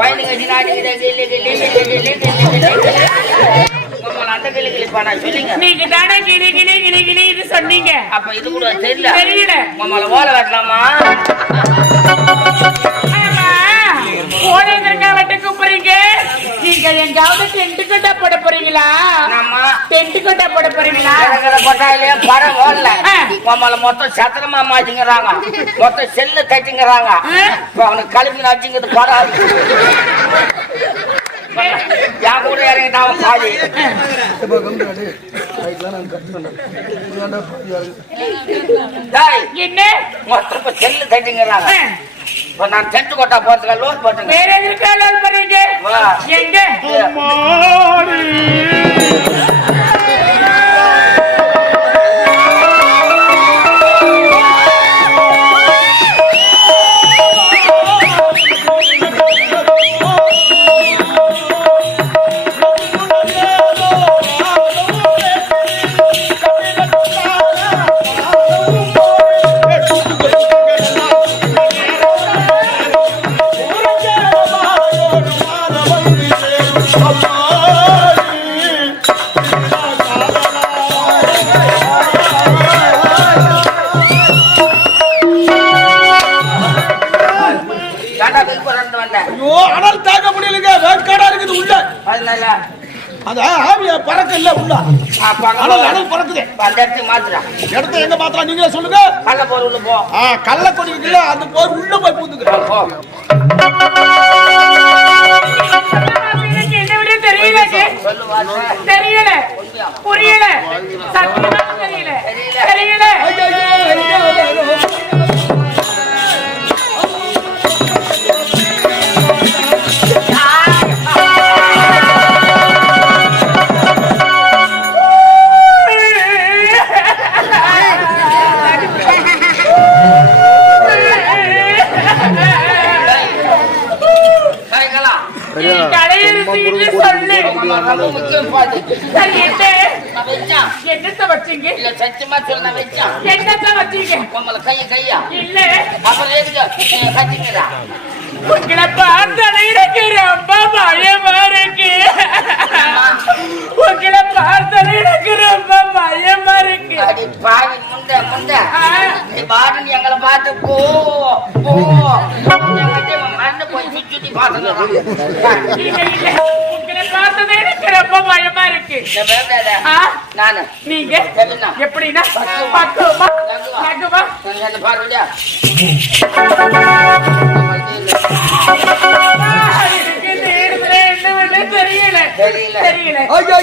கிளி, கிளி, கிளி, கிளி. உங்களை அந்த கிளி கிளிப்பா நான் சொல்லுங்க. நீங்க தானே கிளி கிளி கிளி கிளி இது சொன்னீங்க. அப்ப இது கூட தெரியல. தெரியல. உங்களை ஓலை வெட்டலாமா? ஆமா. போனதற்கா வெட்ட கூப்பிடுறீங்க எங்காவது டென்ட் கட்ட போட போறீங்களா? நம்ம டென்ட் கட்ட போட போறீங்களா? கிடக்கிற கொட்டாயிலே படம் ஓடல. உங்களை மொத்தம் சத்திரமா மாட்டிங்கிறாங்க. மொத்தம் செல்லு தட்டிங்கிறாங்க. ஆ. இப்ப அவனுக்கு கழுவி நடிச்சுங்கிறது படம் என் கூட இறங்கிட்டான் பாதி. என்ன? மொத்தம் செல்லு இப்ப நான் டென்ட் கொட்டா போறதுக்கு லோன் போட்டுங்க வேற எதுக்கு லோன் பண்றீங்க. எங்க? மாத்துறான் இடத்த எங்க மாத்திரம் நீங்களே சொல்லுங்க. கள்ள போர் உள்ள போ. ஆ கள்ளக்கொடி இருக்குல்ல அந்த போர் உள்ள போய் பூந்துக்கிறேன் போ. தெரியல தெரியல. புரியல. சத்தியமா தெரியல. தெரியல. என்னத்த வச்சீங்க இல்ல சத்தியமா சொல்ல வச்சான் என்னத்த வச்சீங்க உங்களை கைய கையா இல்ல அப்புறம் எதுக்கு கத்திக்கிறா உங்களை பார்த்தாலே எனக்கு ரொம்ப பயமா இருக்கு உங்களை பார்த்தாலே எனக்கு ரொம்ப பயமா இருக்கு அடி பாவி முண்ட முண்ட நீ பாட்டு எங்களை பார்த்து போ போ மண்ணு போய் சுத்தி சுத்தி பார்த்ததே எனக்கு ரொம்ப பயமா இருக்கு. நானு. நீங்க? எப்படின்னா? பக்குவமா? என்ன பாருங்க தெரியல. தெரியல. தெரியல. ஐயோ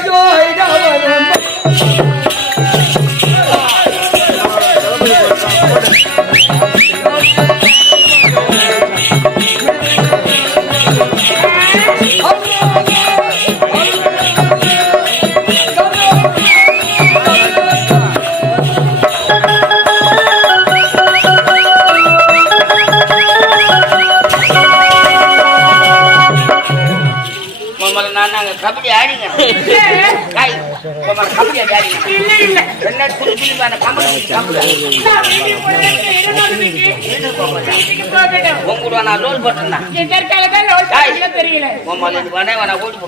கூட நான் ரோல் போட்டிருந்தேன். தெரியல. வேணா வேணா ஓடி போ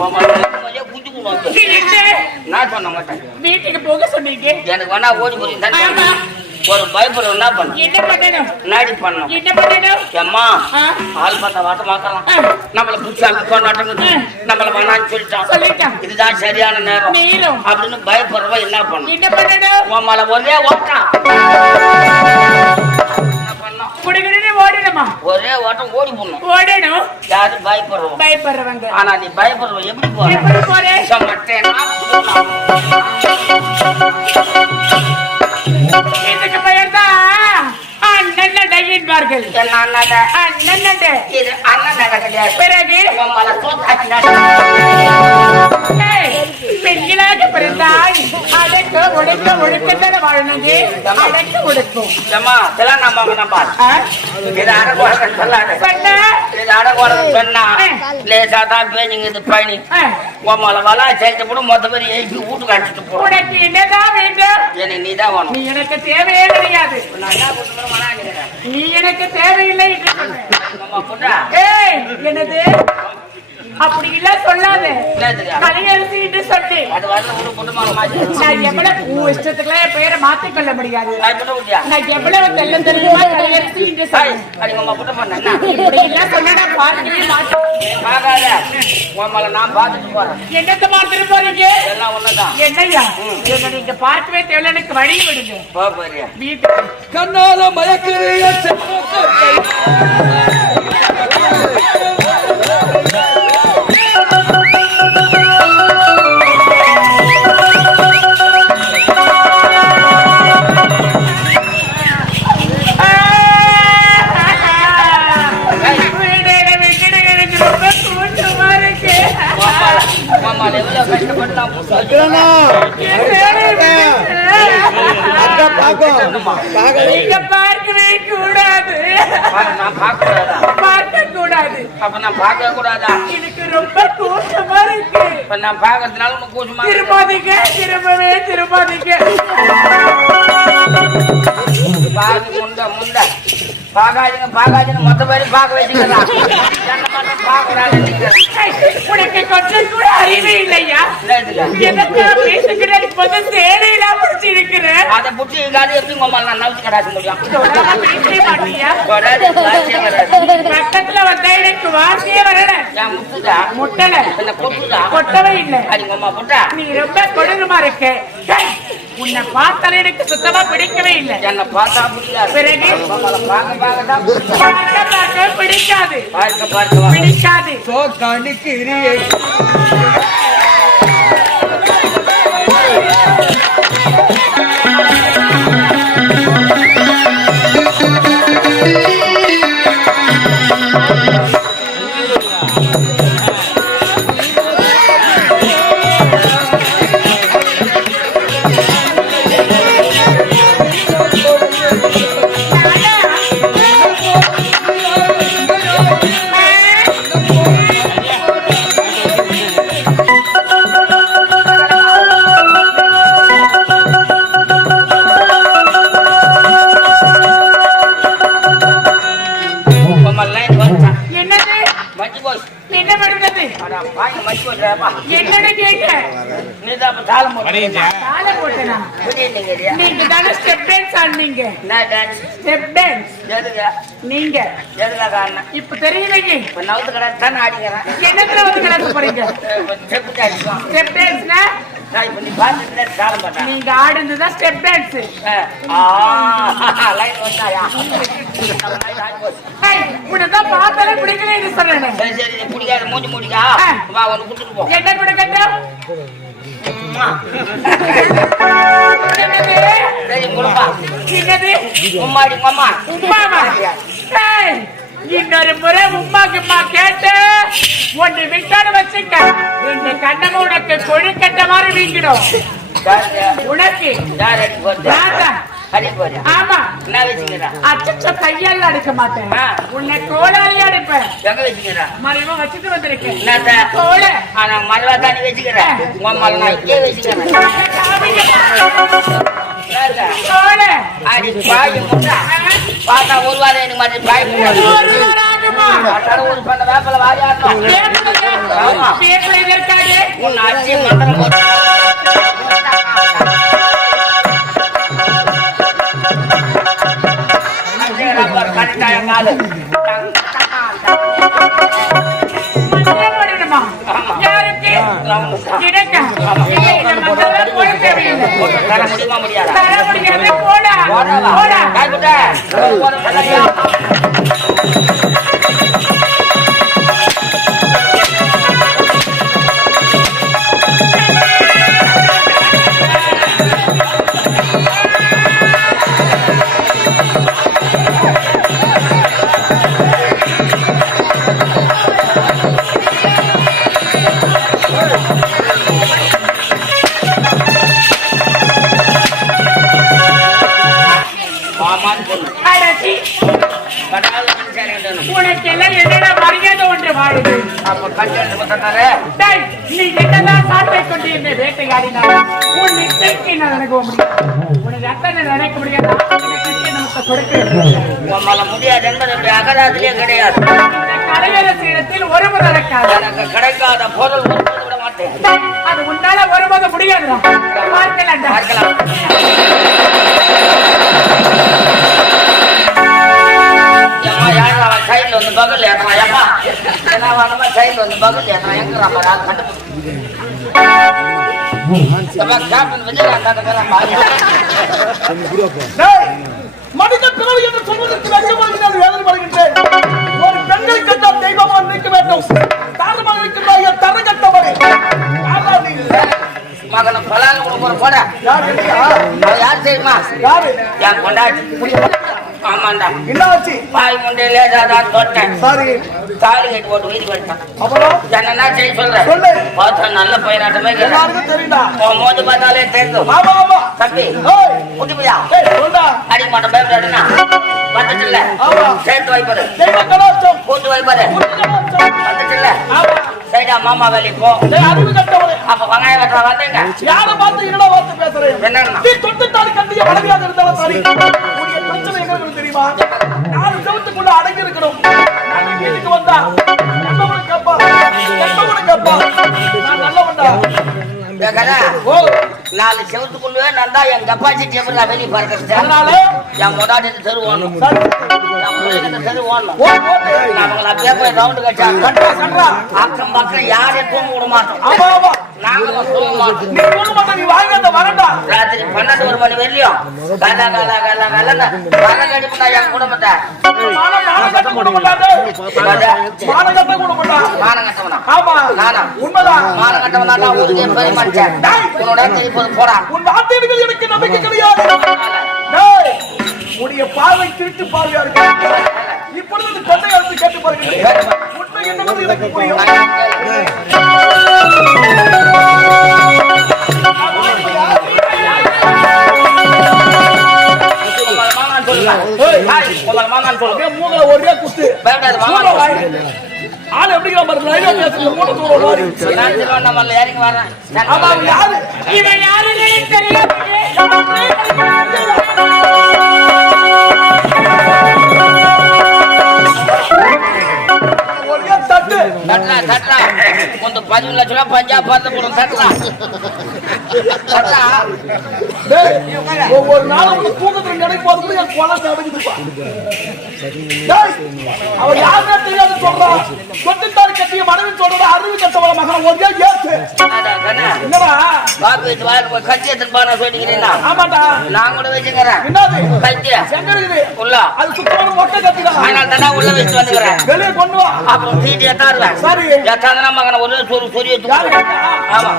மம்மல கொஞ்சம் குஞ்சு குண்டு இல்ல, நான் பண்ண மாட்டேன். வீட்டுக்கு போக சொன்னீங்க. எனக்கு வேணா ஓடி ஆமா. ஒரு பயப்படுற என்ன பண்ண என்ன பண்ணணும்? நாடி பண்ணணும். ஆ, ஆள் பண்ண வாட்ட மாக்கலாம் ஆ, நம்மள புதுசா கொண்டாட்டுங்க நம்மள வேணான்னு சொல்லிட்டான். இதுதான் சரியான நேரம். அப்படின்னு பயப்படுறவ என்ன பண்ணும் பண்ணணும்? உன் மேல ஒரே ஓட்டம் ஒரே ஓட்டம் ஓடி போடணும். ஓடணும். யாரு பயப்படுறோம் பயப்படுறவங்க. ஆனா நீ பயப்படுறவ எப்படி போற? போறேன் சமட்டேனா? இதுக்கு பெயர் தான் அண்ணன் நடை என்பார்கள் என்ன அண்ணாட அண்ணன் நடை இது அண்ணன் நட கிடையாது பிறகு பெண்களாக பிறந்தாய். ஒடுக்க ஒடுக்கத்தோட வாழணுங்க அடக்க ஒடுக்கும் ஏம்மா இதெல்லாம் நம்ம நம்ப ஆ? இது அடகுவாரம் சொல்லாது. சொன்ன? இது அடகுவாரம் சொன்னா லேசா தான் பேஞ்சுங்க இது பயணி ஆ, உம்மல வலா சேர்த்து போட்டு மொத்த பேர் எழுப்பி வீட்டுக்கு அடிச்சுட்டு உனக்கு என்னதான் வேண்டும்? எனக்கு நீ தான் வேணும். நீ எனக்கு தேவையே கிடையாது. நீ எனக்கு தேவையில்லை என்னது? அப்படி இல்ல சொல்லாத. என்னதுங்க கலையரசி என்று சொல்லு. அது வரல ஒரு குடும்பம் நான் எவ்வளவு உன் இஷ்டத்துக்குலாம் என் பெயரை மாத்திக்கொள்ள முடியாது. நான் எவ்வளவு தெல்ல தெரியுமா கலையரசி என்று ஹாய் சொல்லு இப்படி எல்லாம் சொன்னா பார்க்கவே மாட்டேன். நான் பார்த்துட்டு போறேன். என்னத்த பார்த்துட்டு போறீங்க? எல்லாம் ஒண்ணுதான். என்னய்யா என்ன நீங்க பார்க்கவே தேவையில்ல எனக்கு வழி விடுங்க. போ போறியா? வீட்டுக்கு. கண்ணால நான் பார்க்கறதுனால உனக்கு கூச்சமா. திரும்பாதீங்க திரும்பவே திரும்பாதீங்க. பாதி முண்ட முண்ட. பாக்காதீங்க பாக்காதீங்க மொத்த பேரும் பார்க்க வச்சுக்கிறா உனக்கு கொஞ்சம் கூட அறிவே இல்லையா என்னதுங்க எனக்கு பேசுகிற இப்போது சேலையில முடிச்சு இருக்கிறேன் அதை புடிச்சு இல்லாத எப்படி உங்க நான் நவுத்தி கடாக்க முடியும் தொடாம பேசவே மாட்டியா வராது, வாசியே வராது. பக்கத்துல வந்தா எனக்கு வாசியே வரல முட்டல கொட்டுதா கொட்டவே இல்லை புட்டா நீ ரொம்ப கொடூரமா இருக்க உன்னை பார்த்தாலே எனக்கு சுத்தமா பிடிக்கவே இல்லை என்னை பார்த்தா பிடிக்காது பிறகு பார்க்க பார்க்க பிடிக்காது. பிடிக்காது பண்ணுறது அடா, வாங்கி மச்சி போட்டுறாப்பா. என்னன்னு கேட்க நீதான் அப்ப தாளம் போட்டு. காலை போட்டனா புரியுதுங்கய்யா. நீங்க தானே ஸ்டெப் டான்ஸ் ஆடுனீங்க என்ன டான்ஸ்? ஸ்டெப் டான்ஸ் எதுக்கு? நீங்க எதுக்காக ஆடின? இப்ப தெரியலைங்க இப்ப நவுத்து கிடக்கு தானே ஆடிக்கிறேன். என்னத்துல வந்து கிடக்க போறீங்க. ஸ்டெப் டான்ஸ்னா நான் இப்ப நீ பார்த்துட்டு தான் தாளம் போட்டேன். நீங்க ஆடுனதுதான் ஸ்டெப் டான்ஸ் ஆ, லைன் வந்தாயா? உனக்கு பார்த்தாலே பிடிக்கலன்னு சொன்னேன் சரி, சரி, நீ பிடிக்காத, மூஞ்சி மூடிக்கா. ஆ. வா, உனக்கு கொடுத்துட்டு போ. என்ன கொடுக்கட்டும் உம்மா. என்னது? உம்மாடி, உம்மா. உமாவா ஏய், இன்னொரு முறை உமா கிம்மா கேட்டு ஒன்று விட்டாடு வச்சுக்க இந்த கண்ணம உனக்கு கொழுக்கட்ட மாதிரி வீங்கிடும் யாரு? உனக்கு? ஆமா? அச்சச்சோ கையால அடிக்க மாட்டேன். உன்னை கோலாலே அடிப்பேன்? மறைவா வச்சுட்டு வந்திருக்கேன்? கோலை ஆனா மரவா தானே வச்சுக்கிறேன். உன் நான் இங்கே வச்சுக்கிறேன். என்னத்த? அடி பாய் முட்டா. பார்த்தா ஒரு வாரம் எனக்கு மட்டும் பாய் ஒரு பண்ண வேப்பல வாரி மந்திரம் காலு. தர முடியுமா முடியாதா தர முடியாது போடா? போடா. போட நீ என்னதான் சாட்டை கொண்டு என்னை வேட்டையாடினாலும் உன் நிச்சயத்தை நான் நினைக்க முடியும் உனக்கு அத்தனை நினைக்க முடியாது உமால முடியாது என்பது இப்படி அகராதிலே கிடையாது கலையரசு இடத்தில் ஒருவர் நடக்காது எனக்கு கிடைக்காத பொருள் ஒருபோதும் விட மாட்டேன். அது உன்னால ஒருபோது முடியாதுடா. பார்க்கலாம்டா பார்க்கலாம். அவன் சைடுல வந்து பகல் ஏத்துறான்? எங்கடா பாரு, அது கண்டுபிடி. ஏம்மா, கேப்டன் விஜயகாந்த் அந்த கதை பாரு. டேய், மனித பிறவி என்று சொல்வதற்கு வெட்கமாக நான் வேதனைப்படுகின்றேன். ஒரு பெண்ணை கண்டால் தெய்வமாக நிற்க வேண்டும். தாழ்வாக இருக்கின்றாய், என் தரம் கெட்டவனே. யாரா நீ? மகனை பலான்னு கொடுக்குற போட. யார் தெரியுமா? யாரு? என் பொண்டாட்டி. ஆமாண்டா. என்ன ஆச்சு? பாய் முண்டையிலே தான் தொட்டேன். சாரி. தாலி கட்டி போட்டு வீதி வந்துட்டான். அப்புறம் என்ன செய்ய சொல்றேன்? சொல்லு. பார்த்தா நல்ல இருக்கிறான். எல்லாருக்கும் தெரியுதா? மோதி பார்த்தாலே தெரியும். ஆமா, ஆமா. தம்பி, குட்டி. அடிக்க மாட்டேன் பயப்படாதுன்னா. சேர்த்து வைப்பாரு. கூட்டு வைப்பாரு. ஆமா. சரிடா, மாமா வேலைக்கு போ. அப்ப வெங்காயம் வெட்டுற வந்தீங்க. யாரை பார்த்து என்னடா பேசுறேன் தொட்டு தாலி சரி உன்னுடைய பிரச்சனை இருக்குன்னு தெரியுமா? நாலு செவத்துக்குள்ள அடங்கி இருக்கணும். நாங்க வீட்டுக்கு வந்தா நல்லவனு கேப்பா கெட்டவனு கேப்பா நான் நல்லவன்டா. ஓ. நாலு செவத்துக்குள்ளவே நான் தான் என் கப்பாசிட்டி எப்படி நான் வெளியே பறக்கிறது அதனால என் முன்னாடி தெரு ஓடணும். தெரு ஓடணும். ரவுண்டு அக்கம் பக்கம் யாரையும் தூங்க விட மாட்டோம். நாங்களும் தூங்க மாட்டோம். ராத்திரி பன்னெண்டு ஒரு மணி கல கல கல கல என் குடும்பத்தை? மானம் மானகட்ட கூட மாட்டாது மானகட்ட கூட மாட்டா மானம் கட்டவனா ஆமா. நானா? உண்மைதான். மானம் கட்டவனா நான் ஊருக்கே பெரிய மனுஷன் உன்னோட திருப்பி போறான். உன் வார்த்தைகள் எனக்கு நம்பிக்கை கிடையாது. டேய், உன்னுடைய பார்வை திருட்டு பார்வையா இருக்கு. இப்பொழுது இந்த தொண்டை அறுத்து கேட்டு பாருங்க உண்மை என்னவென்று எனக்கு புரியும். ஒரே குத்து. ஆள் எப்படி பாருங்க மூணு தூரம் இறங்கி வரேன். ಒಂದು பதினஞ்சு லட்ச ரூபாய் பஞ்சாப் பார்த்து போறோம் தட்டுறா. தட்டுறா. ஒவ்வொரு நாளும் உனக்கு தூக்கத்துல நினைக்கும் போது கூட நடக்குதுப்பா டேய், அவன் யாருமே தெரியாது சொல்றான் தொட்டுத்தாரி கட்டிய மனைவி சொல்றத அறிவு கட்டவள மகன் ஒரே ஏத்து என்னடா, போனா சொல்லிக்கிறீங்களா? ஆமாடா நான் கூட வச்சுக்கிறேன். என்னது கத்தி. எங்க இருக்குது உள்ள. அது சுத்தமான மொட்டை தானே உள்ள வச்சு வந்துக்கிறேன். வெளியே கொண்டு வா அப்புறம் தீட்டி எத்தாடுல. சரி. மகனை ஒரே சொறி சொறி எடுத்து? ஆமா.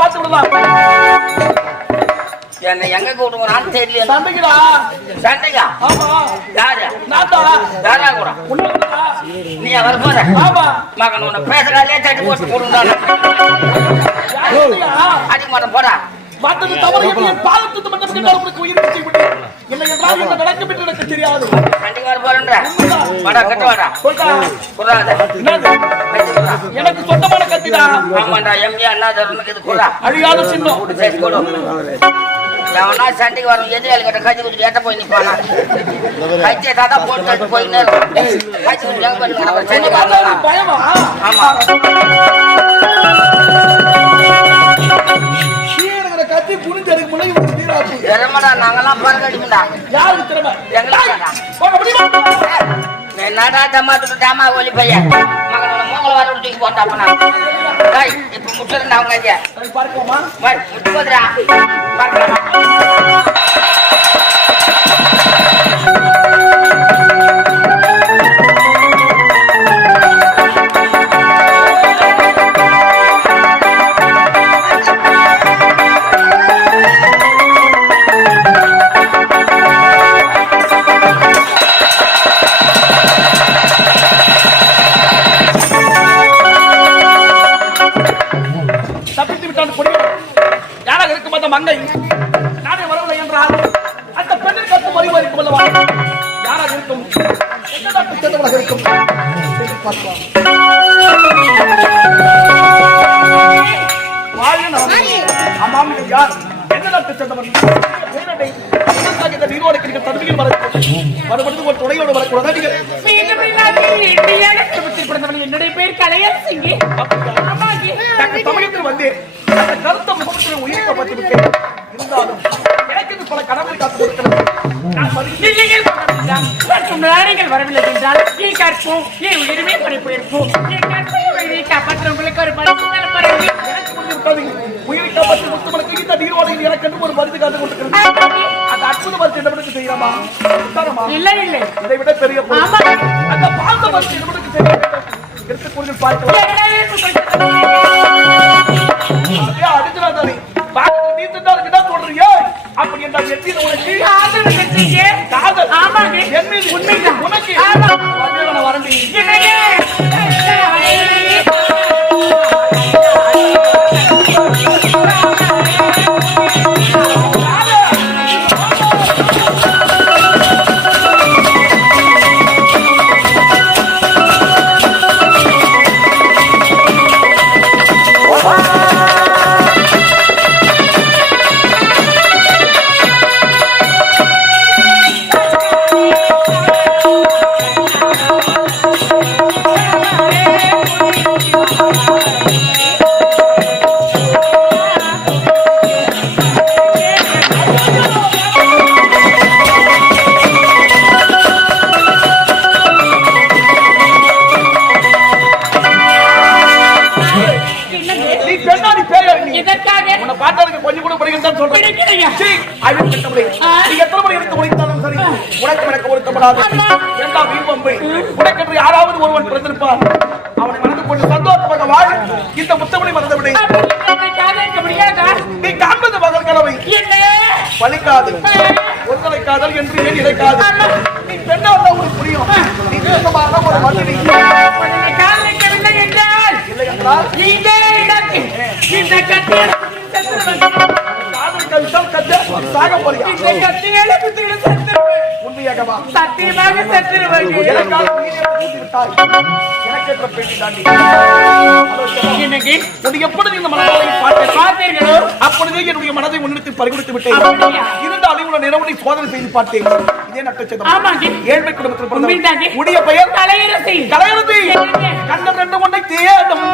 பார்த்து விடலாம் என்னை எங்க கூப்பிடுவான்னு தெரியல. சண்டைக்குடா. சண்டையா ஆமா. யாரு? நான்டா யாரா கூட? நீ வர போற ஆமா. மகன் உன்னை பேசுறாலே தட்டி போட்டு யாருடையா? அடிக்க மாட்டேன் போடா. மற்றது தவறு. என் பாதத்துக்கு மட்டும் பின்னால் உயிர் பிச்சை விட்டு? இல்லை என்றால் என்ன நடக்கும் என்று எனக்கு தெரியாது. சண்டைக்கு வர போறேன்ற வாடா கட்டு வாடா. எனக்கு சொந்தமான கத்திடா ஆமாண்டா எம்ஜி அண்ணா தருணுக்கு இது குறா அழியாத சின்னம். சரி கொடு எவனா சண்டைக்கு வரும் எதிராளி கிட்ட கஞ்சி குடிச்சு எட்ட போய் நிப்பானா? கஞ்சியை தாத்தா போட்டு தட்டு போய் நேரம் கஞ்சி குடிச்சு எங்க போய் சண்டைக்கு வரலாம். ஆமா. கத்தி நாங்கெல்லாம் பறக்கடிக்கும்டா. யாருக்கு திறமை? முடியுமா? என்னடா டமாட்டு டமா ஒலி பையன் மகனோட மூங்கல வர தூக்கி போட்டாப்பனா டேய் இப்ப முட்டுறா அவங்க ஐயா சரி, பார்ப்போமா வை முட்டு போதுடா பார்க்கலாம் நாடுகள் வரவில்லை என்றால் நீ கற்போம் நீ உயிர்மை பறிப்போம் நீ கற்போம் உயிரை காப்பாற்ற உங்களுக்கு ஒரு முடிந்து விட்டது. உயிரை காப்பாற்றி முத்துமலுக்கு இந்த நீரோடையில் எனக்கு ஒரு மருந்து காத்து கொடுக்கிறது அந்த அற்புத மருந்து என்னவென்று செய்யலாமா? உத்தாரமா? இல்லை இல்லை. இதை விட பெரிய அந்த பாந்த மருந்து என்னவென்று செய்ய கொண்டு பார்க்கலாம் பாக்கத்துல நீ திட்டாரு கிட்ட சொல்றியே அப்படி என்றால் எத்தின உனக்கு எத்தனை மணி எடுத்து முடித்தாலும் சரி உனக்கு எனக்கு ஒருத்தப்படாது. இரண்டாம் உனக்கென்று யாராவது ஒருவன் பிறந்திருப்பான். அவனை மனது கொண்டு சந்தோஷமாக வாழ். இந்த முத்தமணி மறந்து விடு நீ காண்பது மகள் கனவை. என்னையே பலிக்காது ஒருதலை காதல் என்று ஏன் இழைக்காது? நீ பெண்ணா இருந்தா உனக்கு புரியும். நீ ஒரு இல்லை என்றால் இந்த காதல் கவிசால் கத்த சாக செத்துருவேன் உண்மையாகவா சத்தியமாக எப்பொழுது இந்த மனதை பார்த்தேன்? பார்த்தீர்களோ? அப்பொழுதே என்னுடைய மனதை உன்னிடத்தில் பறிகொடுத்து விட்டேன்? இருந்தாலும் உள்ள நிறவனை சோதனை செய்து பார்த்தேன். இதே நட்டச்சதம். ஏழ்மை குடும்பத்தில். பிறந்தவன். உடைய பெயர் தலையரசி. என்னங்க? கண்ணன் ரெண்டு ஒன்றை தேடும்.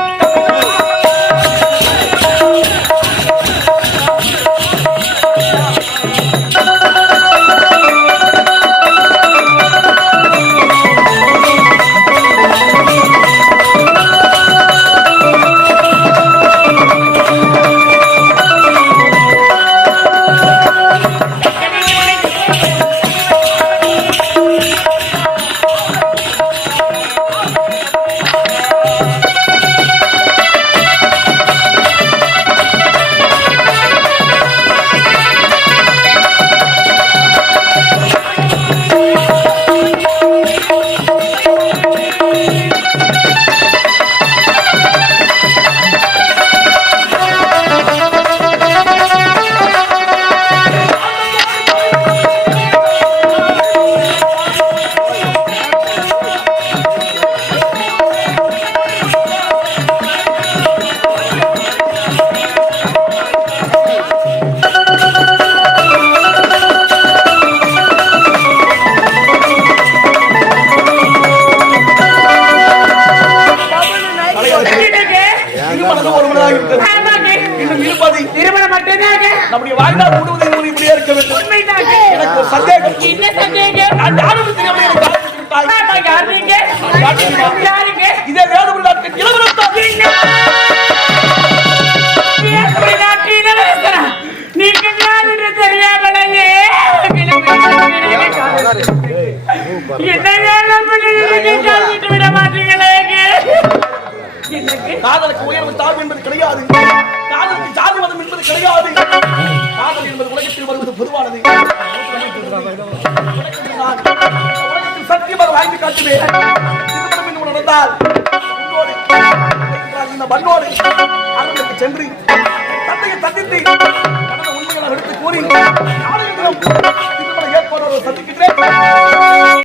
சத்தியமாக காட்டுவேன் நடந்தால் உன்னோடு, இந்த மண்ணோடு. அரண்மனைக்கு சென்று தந்தையை சந்தித்து நடந்த உண்மைகளை எடுத்து கூறி நாளைய சந்திக்கின்றேன்.